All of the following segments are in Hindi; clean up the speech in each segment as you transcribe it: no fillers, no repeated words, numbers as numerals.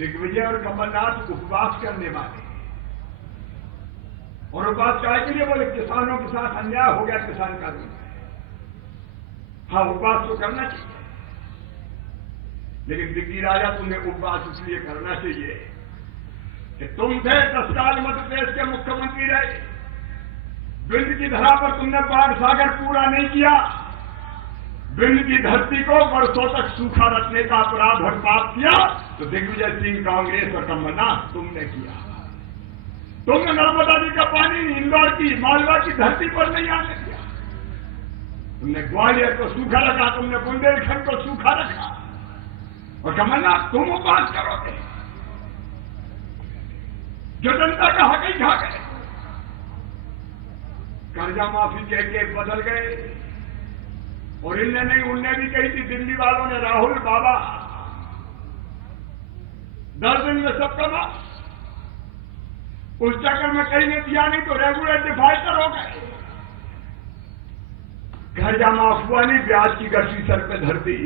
दिग्विजय और कमलनाथ उपवास करने वाले, और उपवास काय के लिए बोले? किसानों के साथ अन्याय हो गया किसान कानून में। हाँ, उपवास तो करना चाहिए, लेकिन दिग्गी राजा तुम्हें उपवास इसलिए करना चाहिए कि तुम थे 10 साल मध्य प्रदेश के मुख्यमंत्री रहे, बिंद की धरा पर तुमने बाढ़ सागर पूरा नहीं किया, बिंद की धरती को वर्षों तक सूखा रखने का अपराध और पाप किया, तो दिग्विजय सिंह, कांग्रेस और कमलनाथ तुमने किया। तुमने नर्मदा जी का पानी इंदौर की, मालवा की धरती पर नहीं आने दिया, तुमने ग्वालियर को सूखा रखा, तुमने बुंदेलखंड को सूखा रखा, और कमलनाथ तुम उपवास करोगे? जो जनता का हक ही खा गए, कर्जा माफी के बदल गए, और इनने नहीं उनने भी कही थी दिल्ली वालों ने, राहुल बाबा 10 दिन में सबका माफ, उस चक्कर में कहीं ने दिया नहीं तो रेगुलर डिफाल्टर हो गए। कर्जा माफ हुआ नहीं, ब्याज की गठरी सर पे धर दी।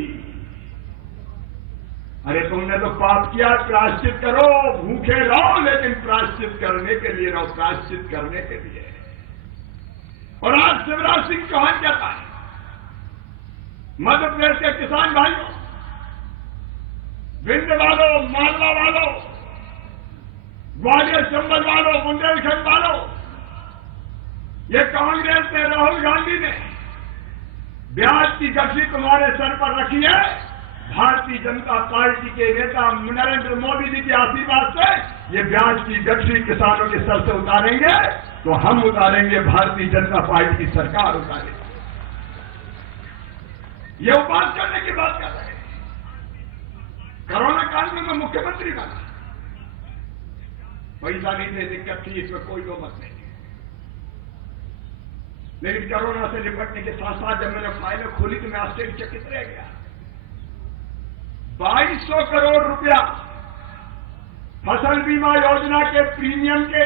अरे तुमने तो पाप किया, प्रायश्चित करो, भूखे रहो लेकिन प्रायश्चित करने के लिए रहो, प्रायश्चित करने के लिए। और आज शिवराज सिंह चौहान कहता है, मध्य प्रदेश के किसान भाइयों, विंध्य वालों, मालवा वालों, ग्वालियर चंबल वालों, बुंदेलखंड वालों, ये कांग्रेस ने, राहुल गांधी ने ब्याज की गठरी तुम्हारे सर पर रखी है। भारतीय जनता पार्टी के नेता नरेंद्र मोदी जी के आशीर्वाद से ये ब्याज की गठरी किसानों के सर से उतारेंगे, तो हम उतारेंगे, भारतीय जनता पार्टी की सरकार उतारेगी। ये उपवास करने की बात कर रहे हैं। कोरोना काल में मैं मुख्यमंत्री बना, पैसा नहीं थे, दिक्कत थी, इसमें कोई दो मत नहीं, लेकिन कोरोना से निपटने के साथ साथ जब मैंने फाइलें खोली तो मैं आश्चर्यचकित रह गया। 2200 करोड़ रुपया फसल बीमा योजना के प्रीमियम के,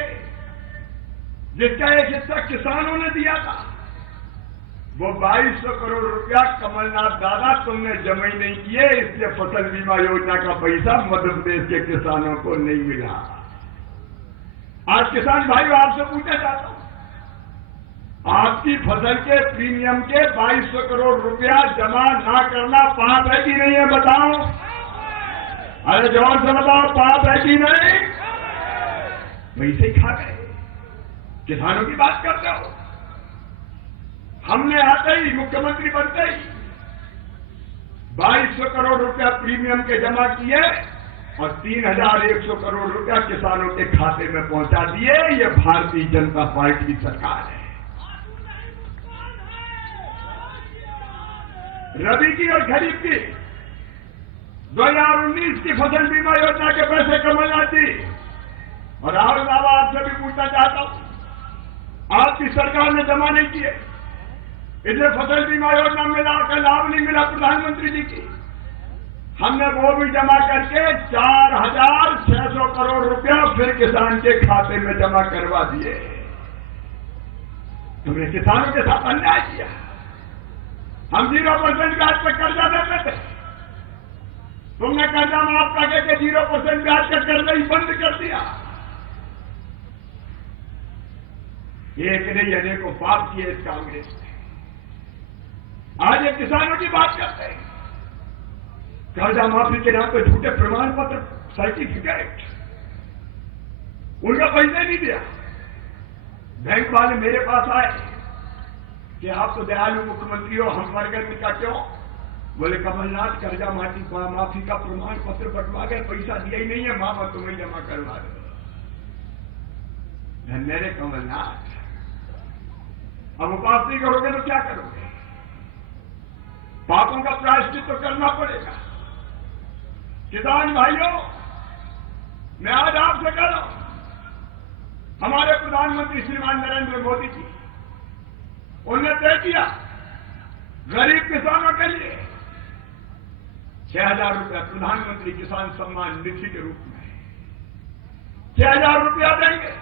जिसका एक हिस्सा किसानों ने दिया था, वो 2200 करोड़ रुपया कमलनाथ दादा तुमने जमा ही नहीं किए, इसलिए फसल बीमा योजना का पैसा मध्य प्रदेश के किसानों को नहीं मिला। आज किसान भाइयों आपसे पूछना चाहता हूं, आपकी फसल के प्रीमियम के 2200 करोड़ रुपया जमा ना करना पाप है कि नहीं है? बताओ, अरे जोर से बताओ, पाप है कि नहीं? वैसे खा गए, किसानों की बात करते हो। हमने आते ही, मुख्यमंत्री बनते ही 2200 करोड़ रुपया प्रीमियम के जमा किए और 3100 करोड़ रुपया किसानों के खाते में पहुंचा दिए। ये भारतीय जनता पार्टी की सरकार है। रबी की और खरीफ की 2019 की फसल बीमा योजना के पैसे कमलनाथ जी और राहुल बाबा आपसे भी पूछना चाहता हूं, आपकी सरकार ने जमा नहीं किए, इसलिए फसल बीमा योजना मिला का लाभ नहीं मिला प्रधानमंत्री जी की। हमने वो भी जमा करके 4600 करोड़ रुपया फिर किसान के खाते में जमा करवा दिए। तुमने किसानों के साथ अन्याय किया। हम 0% ब्याज पर कर्जा देते थे, तुमने कर्जा माफ करके 0% ब्याज का कर्जा ही बंद कर दिया। एक नहीं अनेकों पाप किए इस कांग्रेस ने। आज ये किसानों की बात करते हैं, कर्जा माफी के नाम पे झूठे प्रमाण पत्र, सर्टिफिकेट, उनका पैसा नहीं दिया। बैंक वाले मेरे पास आए कि आप तो दयालु मुख्यमंत्री हो, हम मरगर का क्यों? बोले कमलनाथ कर्जा माफी का प्रमाण पत्र बंटवा गए, पैसा दिया ही नहीं है, मामा तुम्हें जमा करवा दो। धन्य रे कमलनाथ, अब उपवास नहीं करोगे तो क्या करोगे? पापों का प्रायश्चित तो करना पड़ेगा। किसान भाइयों, मैं आज आपसे कह रहा हूं, हमारे प्रधानमंत्री श्रीमान नरेंद्र मोदी जी, उन्होंने तय किया गरीब किसानों के लिए 6000 रुपया प्रधानमंत्री किसान सम्मान निधि के रूप में 6000 रुपया देंगे।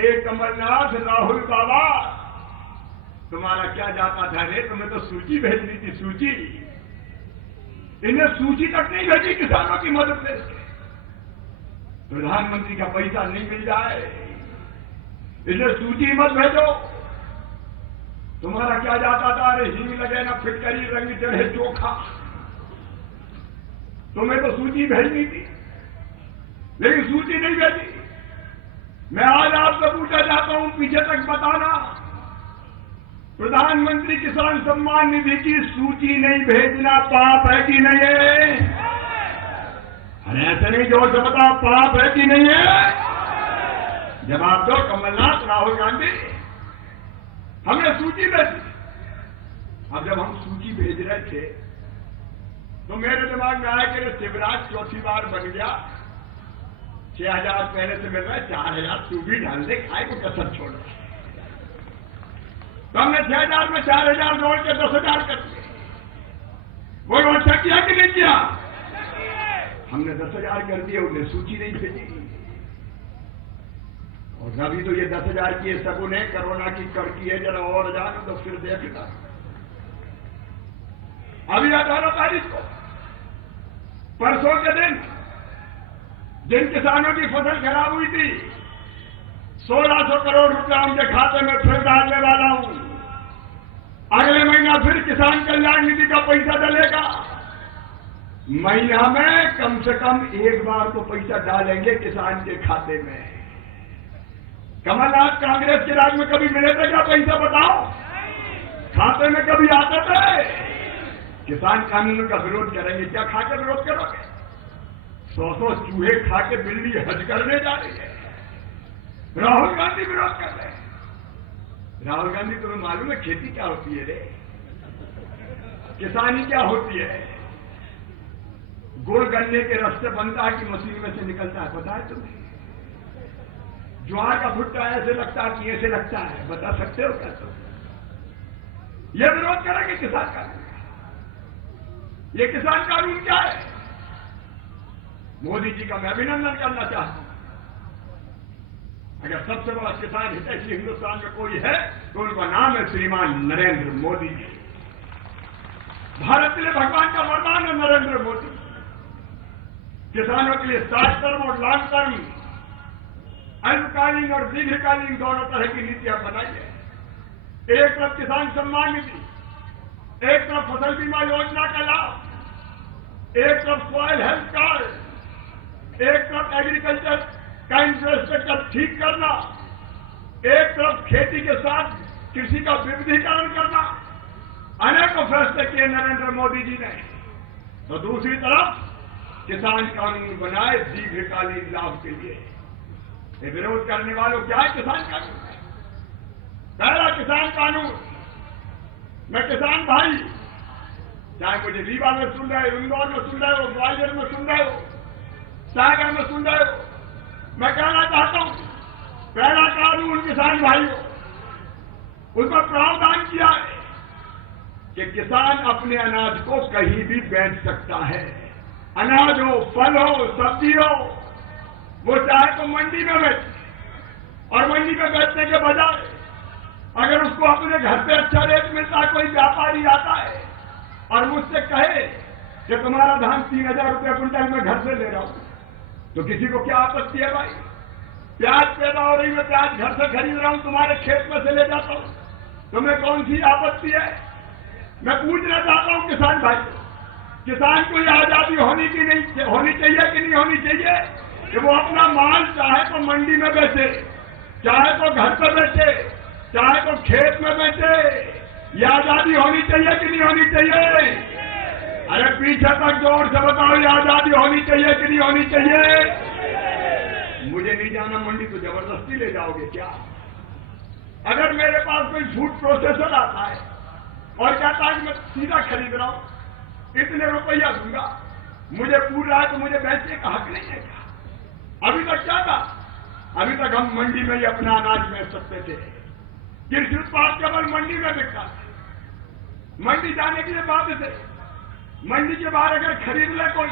एक कमलनाथ, राहुल बाबा, तुम्हारा क्या जाता था रे? तुम्हें तो सूची भेजनी थी, सूची। इन्हें सूची तक नहीं भेजी किसानों की मदद से। प्रधानमंत्री का पैसा नहीं मिल जाए, इसलिए सूची मत भेजो। तुम्हारा क्या जाता था, अरे हिंग लगे ना फिटकरी रंग चढ़े चोखा, तुम्हें तो सूची भेजनी थी, लेकिन सूची नहीं भेजी। मैं आज आपसे पूछना चाहता हूं, पीछे तक बताना, प्रधानमंत्री किसान सम्मान निधि की सूची नहीं भेजना पाप है कि नहीं है? अरे ऐसे नहीं, जोर से बता, पाप है कि नहीं है? जवाब दो। कमलनाथ, राहुल गांधी, हमने सूची भेजी। अब जब हम सूची भेज रहे थे तो मेरे दिमाग में आया कि शिवराज चौथी बार बन गया, 6,000 पहले से मिल रहा है, 4,000 तू भी डाल दे, खाए को कसर छोड़। तो हमने 6,000 में 4,000 जोड़ के 10,000 कर दिए। वो अच्छा किया कि नहीं किया? हमने 10,000 कर दिए, उन्हें सूची नहीं भेजी। और अभी तो ये 10,000 की सगुन है, कोरोना की कड़की है, जरा और जानो तो फिर देखना। अभी 18 तारीख को, परसों के दिन, जिन किसानों की फसल खराब हुई थी, 1,600 करोड़ रुपया उनके खाते में फिर डालने वाला हूं। अगले महीना फिर किसान कल्याण निधि का पैसा डलेगा। महीना में कम से कम एक बार तो पैसा डालेंगे किसान के खाते में। कमलनाथ, कांग्रेस के राज में कभी मिले थे क्या पैसा, बताओ? खाते में कभी आते थे? किसान कानून का विरोध करेंगे, क्या खा के विरोध करोगे? 100 चूहे खा के बिल्ली हज करने जा रही है। राहुल गांधी विरोध कर रहे हैं। राहुल गांधी, तुम्हें मालूम है खेती क्या होती है रे? किसानी क्या होती है? गुड़ गन्ने के रस से बनता है कि मशीन में से निकलता है, पता है तुम्हें? ज्वार का भुट्टा ऐसे लगता है कि ऐसे लगता है, बता सकते हो क्या तुम? ये विरोध करेंगे किसान कानून। ये किसान कानून क्या है? मोदी जी का मैं अभिनंदन करना चाहता हूं। अगर सबसे बड़ा किसान हितैषी हिंदुस्तान में कोई है तो उनका नाम है श्रीमान नरेंद्र मोदी जी। भारत के लिए भगवान का वरदान है नरेंद्र मोदी। किसानों के लिए शॉर्ट टर्म और लॉन्ग टर्म, अल्पकालीन और दीर्घकालीन दोनों तरह की नीतियां बनाई है। एक तरफ किसान सम्मान निधि, एक तरफ फसल बीमा योजना का लाभ, एक तरफ सॉइल हेल्थ कार्ड, एक तरफ एग्रीकल्चर का इंफ्रास्ट्रक्चर ठीक करना, एक तरफ खेती के साथ कृषि का विविधीकरण करना, अनेकों फैसले किए नरेंद्र मोदी जी ने। तो दूसरी तरफ किसान कानून बनाए दीर्घकालीन लाभ के लिए। ये विरोध करने वालों क्या है किसान कानून? पहला किसान कानून, मैं किसान भाई, चाहे मुझे रीवा में सुन रहे हो, इंदौर में सुन रहे हो, ग्वालियर में सुन रहे हो, सागर में सुन रहे हो, मैं कहना चाहता हूं, पहला कानून किसान भाइयों, उसमें प्रावधान किया है कि किसान अपने अनाज को कहीं भी बेच सकता है। अनाज हो, फल हो, सब्जी हो, वो चाहे तो मंडी में बेचे, और मंडी में बेचने के बजाय अगर उसको अपने घर पे अच्छा रेट मिलता है, कोई व्यापारी आता है और मुझसे कहे कि तुम्हारा धान 3,000 रुपये क्विंटल में घर से ले रहा हूं, तो किसी को क्या आपत्ति है भाई? प्याज पैदा हो रही, मैं प्याज घर से खरीद रहा हूं, तुम्हारे खेत में से ले जाता हूं, तुम्हें कौन सी आपत्ति है? मैं पूछना चाहता हूं किसान भाई, किसान को यह आजादी होनी चाहिए कि नहीं होनी चाहिए कि वो अपना माल चाहे तो मंडी में बेचे, चाहे तो घर पर बेचे, चाहे तो खेत में बेचे? यह आजादी होनी चाहिए कि नहीं होनी चाहिए? अरे पीछे तक जोर से बताओ, ये आजादी होनी चाहिए कि नहीं होनी चाहिए? मुझे नहीं जाना मंडी तो जबरदस्ती ले जाओगे क्या? अगर मेरे पास कोई फूड प्रोसेसर आता है और कहता है कि मैं सीधा खरीद रहा हूं, इतने रुपया दूंगा, मुझे पूछ रहा है तो मुझे बेचने का हक नहीं है क्या? अभी तक क्या था? अभी तक हम मंडी में ही अपना अनाज बेच सकते थे। कृषि उत्पाद केवल मंडी में बिकता है, मंडी जाने के लिए बाध्य थे। मंडी के बाहर अगर खरीद ले कोई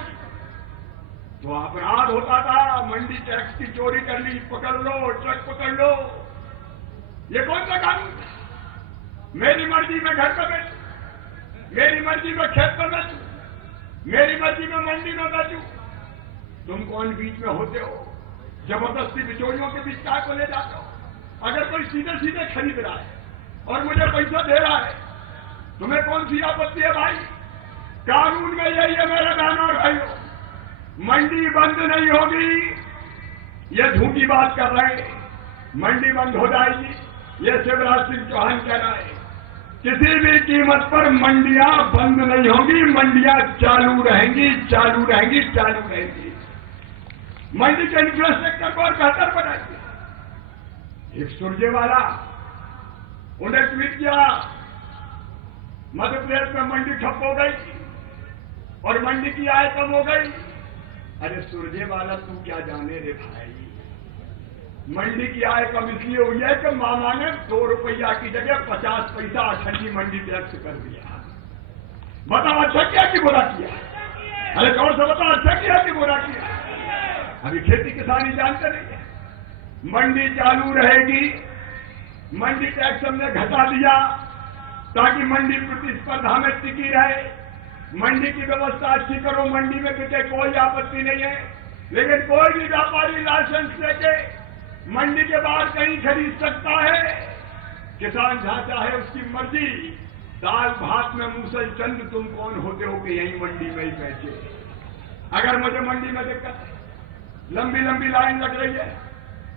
तो अपराध होता था, मंडी टैक्स की चोरी कर ली, पकड़ लो, ट्रक पकड़ लो। ये कौन सा कानून है? मेरी मर्जी में घर पर बेचूं, मेरी मर्जी में खेत पर बेचूं, मेरी मर्जी में मंडी में बेचूं, तुम कौन बीच में होते हो? जबरदस्ती बिचौलियों के बीच काय को ले जाते हो? अगर कोई सीधे सीधे खरीद रहा है और मुझे पैसा दे रहा है, तुम्हें कौन सी आपत्ति है भाई? कानून में यही है मेरे बहनों और भाइयों, मंडी बंद नहीं होगी, ये झूठी बात कर रहे हैं। मंडी बंद हो जाएगी, ये शिवराज सिंह चौहान कह रहा है। किसी भी कीमत पर मंडियां बंद नहीं होंगी, मंडियां चालू रहेंगी, चालू रहेंगी, चालू रहेंगी। मंडी के इंफ्रास्ट्रक्चर को और बेहतर बनाएंगे। एक सुरजेवाला उन्हें ट्वीट किया, मध्य प्रदेश में मंडी ठप हो गई और मंडी की आय कम हो गई। अरे सुरजेवाला तू क्या जाने रे भाई, मंडी की आय कम इसलिए हुई है कि मामा ने 2 रुपया की जगह 50 पैसा अठन्नी मंडी टैक्स कर दिया। बताओ अच्छा किया कि बुरा किया? अरे कौन सा बताओ अच्छा किया कि बुरा किया? अभी खेती किसानी जानते नहीं है। मंडी चालू रहेगी, मंडी टैक्स हमने घटा दिया ताकि मंडी प्रतिस्पर्धा में टिकी रहे। मंडी की व्यवस्था अच्छी करो, मंडी में बिके, कोई आपत्ति नहीं है। लेकिन कोई भी व्यापारी लाइसेंस लेके मंडी के बाहर कहीं खरीद सकता है। किसान जहां चाहे उसकी मर्जी। दाल भात में मूसल चंद तुम कौन होते हो कि यही मंडी में ही बैठे? अगर मुझे मंडी में दिक्कत है, लंबी लंबी लाइन लग रही है,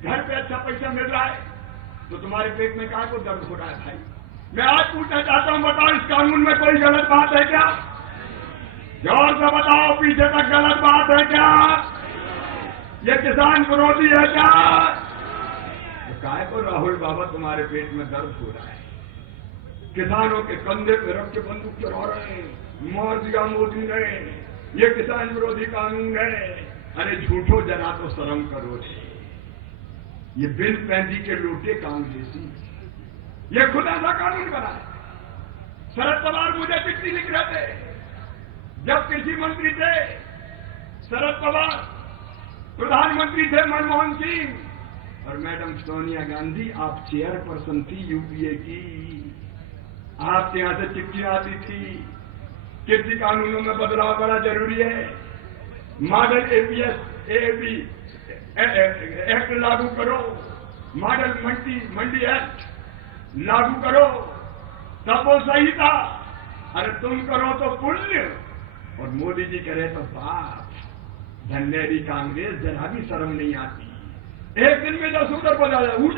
घर पे अच्छा पैसा मिल रहा है, तो तुम्हारे पेट में कहां को दर्द हो रहा है भाई? मैं आज पूछना चाहता हूं, बताओ इस कानून में कोई गलत बात है क्या? जोर से बताओ, पीछे तक गलत बात है क्या? ये किसान विरोधी है क्या? तो काहे को राहुल बाबा तुम्हारे पेट में दर्द हो रहा है? किसानों के कंधे पे रख के बंदूक चढ़ा रहे हैं, मार दिया मोदी ने, ये किसान विरोधी कानून है। अरे झूठो, जरा तो शर्म करो। ये बिल पैंदी के लोटे कांग्रेसी, ये खुद ऐसा कानून बना है। शरद पवार मुझे चिट्ठी लिख रहे थे जब कृषि मंत्री थे शरद पवार, प्रधानमंत्री थे मनमोहन सिंह और मैडम सोनिया गांधी आप चेयरपर्सन थी यूपीए की। आपके यहां से चिट्ठियां आती थी, कृषि कानूनों में बदलाव बड़ा जरूरी है, मॉडल एपीएस एबी एक्ट लागू करो, मॉडल मंडी एक्ट लागू करो, तब वो सही था। अरे तुम करो तो पुण्य और मोदी जी करे तो पाप। धन्यरी कांग्रेस, जरा भी शर्म नहीं आती। एक दिन में 10 उधर बजा जाए, उठ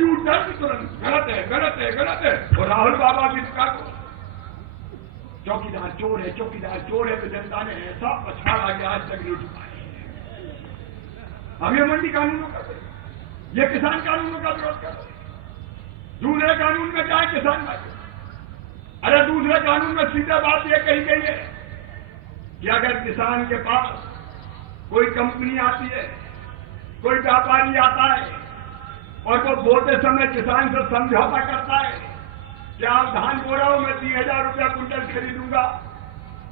तुरंत गलत है, गलत है, गलत है। और राहुल बाबा भी चौकीदार चोर है, चौकीदार चोर है, तो जनता ने ऐसा पछाड़ा कि आज तक लूट पाए। अब ये मंडी कानूनों का, ये किसान कानूनों का विरोध कर रहे। दूसरे कानून में क्या है किसान बात? अरे दूसरे कानून में सीधा बात यह कही गई है कि अगर किसान के पास कोई कंपनी आती है, कोई व्यापारी आता है और वो बोते समय किसान से समझौता करता है कि आप धान बो रहा हो, मैं 3000 रुपया कुंटल खरीदूंगा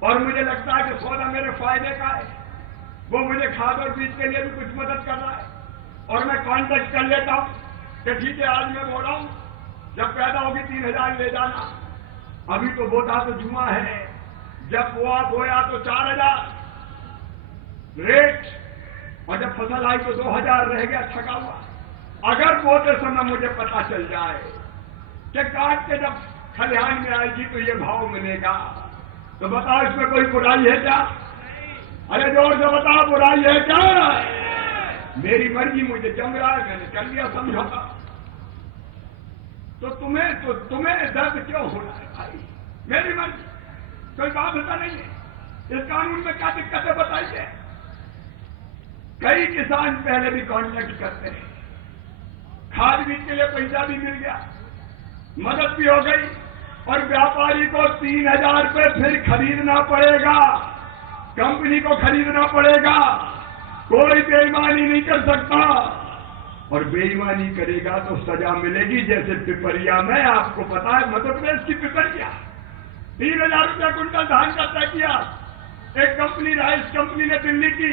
और मुझे लगता है कि सौदा मेरे फायदे का है, वो मुझे खाद और बीज के लिए भी कुछ मदद कर रहा है और मैं कॉन्टेक्ट कर लेता हूं कि ठीक है आज मैं बो रहा हूं, जब पैदा होगी 3000 ले जाना। अभी तो बोता तो जुआ है, जब बोया तो 4000 रेट और जब फसल आई तो 2000 रह गया ठगा हुआ। अगर बोते समय मुझे पता चल जाए कि काट के जब खलिहान में आएगी तो ये भाव मिलेगा, तो बताओ इसमें कोई बुराई है क्या? अरे जोर से बताओ, बुराई है क्या? मेरी मर्जी, मुझे जम रहा है, मैंने कर लिया समझौता। तो तुम्हें दर्द क्यों हो रहा है भाई? मेरी मर्जी, कोई बात ऐसा नहीं है। इस कानून में क्या दिक्कत है बताइए? कई किसान पहले भी कॉन्ट्रैक्ट करते हैं, खाद बीज के लिए पैसा भी मिल गया, मदद भी हो गई और व्यापारी को 3000 रुपये फिर खरीदना पड़ेगा, कंपनी को खरीदना पड़ेगा। कोई बेईमानी नहीं कर सकता और बेईमानी करेगा तो सजा मिलेगी। जैसे पिपरिया में, आपको पता है मध्य प्रदेश की पिपरिया, 3000 रुपया कुंटल धान का तय किया। एक कंपनी, राइस कंपनी ने दिल्ली की,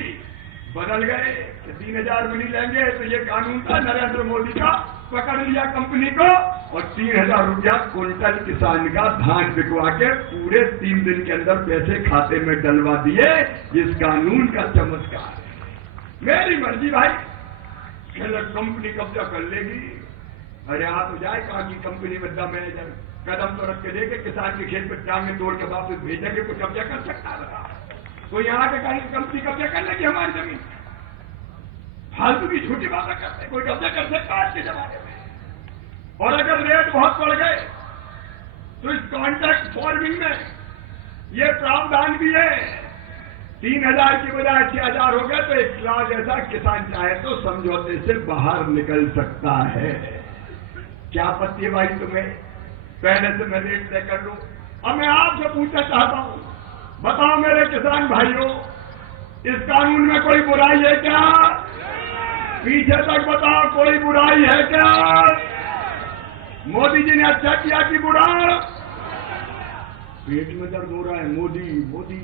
बदल गए कि 3000 भी नहीं लेंगे, तो ये कानून था नरेंद्र मोदी का, पकड़ लिया कंपनी को और 3000 रुपया कुंटल किसान का धान बिकवा के पूरे 3 दिन के अंदर पैसे खाते में डलवा दिए। इस कानून का चमत्कार है। मेरी मर्जी भाई, कंपनी कब्जा कर लेगी। अरे आप तो जाए कहा कि कंपनी में दम मैनेजर कदम तो रख के देखे किसान के खेत पर टांगे तोड़ के वापस भेजेंगे, कोई कब्जा कर सकता है? कोई यहाँ के कहीं कंपनी कब्जा कर लेगी हमारी जमीन? फालतू की छोटी बातें करते, कोई कब्जा कर सकता है आज के जमाने में? और अगर रेट बहुत बढ़ गए तो इस कॉन्ट्रैक्ट फार्मिंग में ये प्रावधान भी है, 3,000 की बजाय 6,000 हो गए तो एक क्लास ऐसा किसान चाहे तो समझौते से बाहर निकल सकता है। क्या आपत्ति है भाई तुम्हें? पहले से मैं रेट तय कर लूं। अब मैं आपसे पूछना चाहता हूं, बताओ मेरे किसान भाइयों, इस कानून में कोई बुराई है क्या? पीछे तक बताओ, कोई बुराई है क्या? मोदी जी ने अच्छा किया कि बुरा? पेट में दर्द हो रहा है, मोदी मोदी।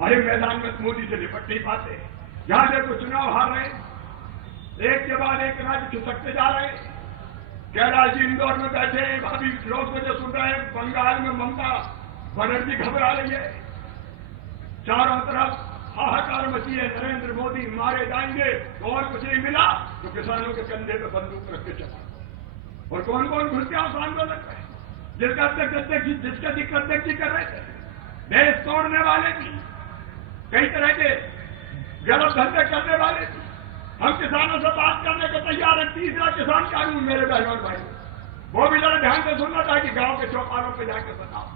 अरे मैदान में मोदी से निपट नहीं पाते। जहां देखो चुनाव हार रहे, एक के बाद एक राज्य खिसकते जा रहे। कैलाश जी इंदौर में बैठे, अभी फिरोज को जो सुन रहे हैं, बंगाल में ममता बनर्जी घबरा रही है। चारों तरफ हाहाकार मची है, नरेंद्र मोदी मारे जाएंगे तो और कुछ नहीं मिला तो किसानों के कंधे पे बंदूक रख के चला। और कौन कौन घुस गया उस आंदोलन में? जिसका अध्यक्ष जी कर रहे थे, देश तोड़ने वाले भी, कई तरह के गलत धंधे करने वाले भी। हम किसानों से बात करने को तैयार है। तीसरा किसान कानून मेरे बहनों और भाई, वो भी जरा ध्यान से सुनना था कि गांव के चौपालों पर जाकर बताओ।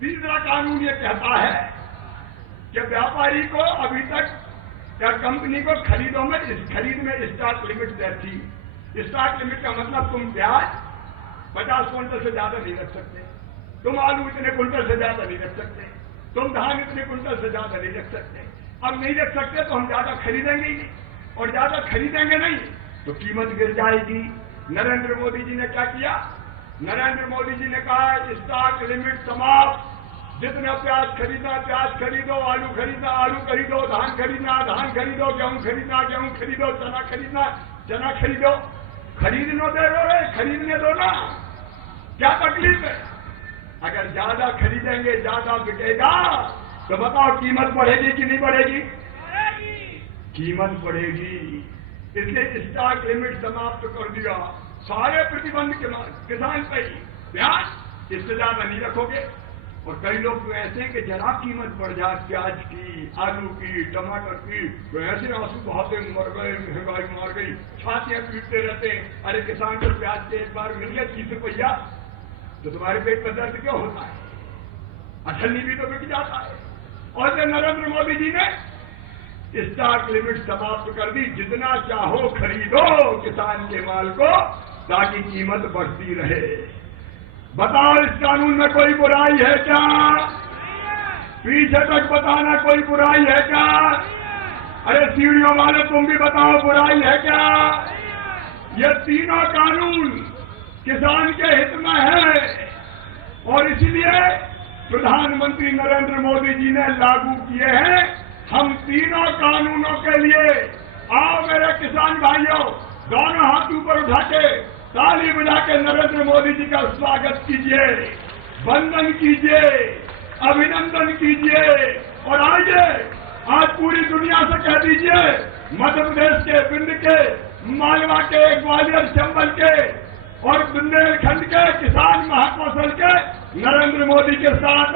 तीसरा कानून ये कहता है कि व्यापारी को अभी तक या कंपनी को खरीद में स्टॉक लिमिट तय थी। स्टॉक लिमिट का मतलब तुम प्याज 50 क्विंटल से ज्यादा नहीं रख सकते, तुम आलू इतने क्विंटल से ज्यादा नहीं रख सकते, तुम धान इतने क्विंटल से ज्यादा नहीं रख सकते। अब नहीं रख सकते तो हम ज्यादा खरीदेंगे ही नहीं, और ज्यादा खरीदेंगे नहीं तो कीमत गिर जाएगी। नरेंद्र मोदी जी ने क्या किया? नरेंद्र मोदी जी ने कहा स्टॉक लिमिट समाप्त। जितना प्याज खरीदना प्याज खरीदो, आलू खरीदना आलू खरीदो, धान खरीदना धान खरीदो, गेहूं खरीदना गेहूं खरीदो, चना खरीदना चना खरीदो। खरीदने दे रहे, खरीदने दो ना, क्या तकलीफ है? अगर ज्यादा खरीदेंगे ज्यादा बिकेगा तो बताओ कीमत बढ़ेगी कि नहीं बढ़ेगी? कीमत बढ़ेगी। इसलिए स्टॉक लिमिट समाप्त कर दिया। सारे प्रतिबंध किसान पे ही, प्याज इससे ज्यादा नहीं रखोगे। और कई लोग तो ऐसे हैं कि जरा कीमत बढ़ जाए प्याज की, आलू की, टमाटर की, तो ऐसे आंसू बहाते मर गए, महंगाई मार गई, छातियां पीटते रहते हैं। अरे किसान को प्याज के एक बार मिल गया 30 रुपया तो तुम्हारे पेट में दर्द क्यों होता है? अठन्नी भी तो बिक जाता है। और जब नरेंद्र मोदी जी ने स्टॉक लिमिट समाप्त कर दी, जितना चाहो खरीदो किसान के माल को, ताकि कीमत बढ़ती रहे। बताओ इस कानून में कोई बुराई है क्या? पीछे तक बताना, कोई बुराई है क्या? अरे सीढ़ियों वाले तुम भी बताओ, बुराई है क्या? ये तीनों कानून किसान के हित में है और इसलिए प्रधानमंत्री नरेंद्र मोदी जी ने लागू किए हैं। हम तीनों कानूनों के लिए आओ मेरे किसान भाइयों, दोनों हाथ ऊपर उठा के ताली बजा के नरेंद्र मोदी जी का स्वागत कीजिए, वंदन कीजिए, अभिनंदन कीजिए। और आइए आज पूरी दुनिया से कह दीजिए, मध्य प्रदेश के बिंद के, मालवा के, ग्वालियर चंबल के और बुंदेलखंड के किसान महाकौशल के नरेंद्र मोदी के साथ